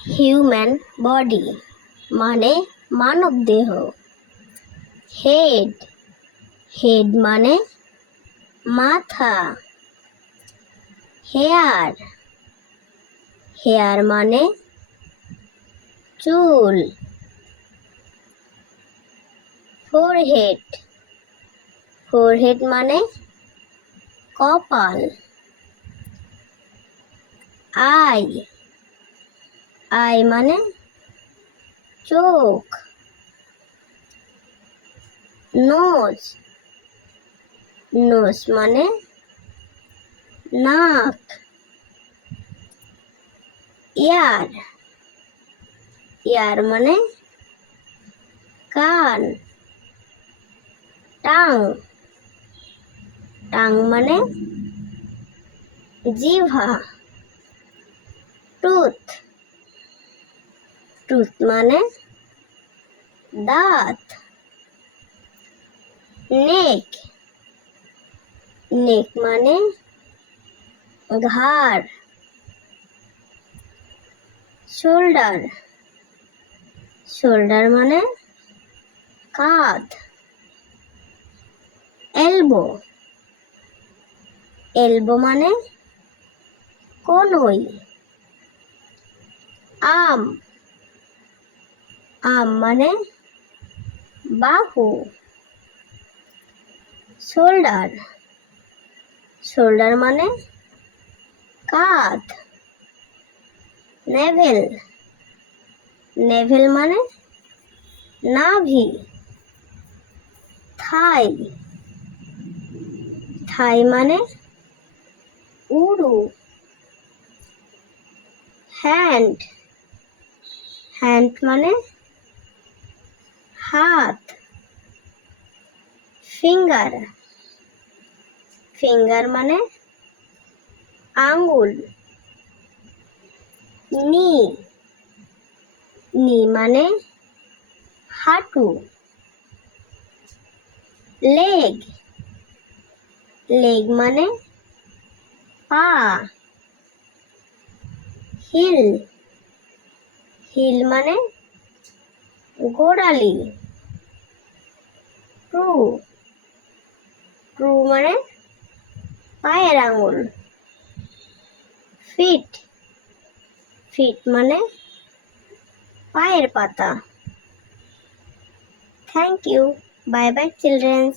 Human body মানে মানব দেহ। Head head মানে মাথা। হেয়ার হেয়ার মানে চুল। ফোরহেড ফোরহেড মানে কপাল। আই আই মানে চোখ। নোজ নোজ মানে নাক। ইয়ার ইয়ার মানে কান। টাং টাং মানে জিহ্বা। টুথ টুথ মানে দাঁত। নেক নেক মানে ঘাড়। শোল্ডার শোল্ডার মানে কাঁধ। এলবো এলবো মানে কনুই। আর্ম আর্ম মানে বাহু। শোল্ডার শোল্ডার মানে কাঁধ। নেভেল নেভেল মানে নাভি। থাই থাই মানে উরু। হ্যান্ড হ্যান্ড মানে হাত। ফিঙ্গার ফিঙ্গার মানে আঙ্গুল। নি নি মানে হাঁটু। লেগ লেগ মানে পা। হিল হিল মানে গোড়ালি। ট্রু ট্রু মানে পায়ের আঙুল। ফিট ফিট মানে পায়ের পাতা। Thank you. Bye bye children's.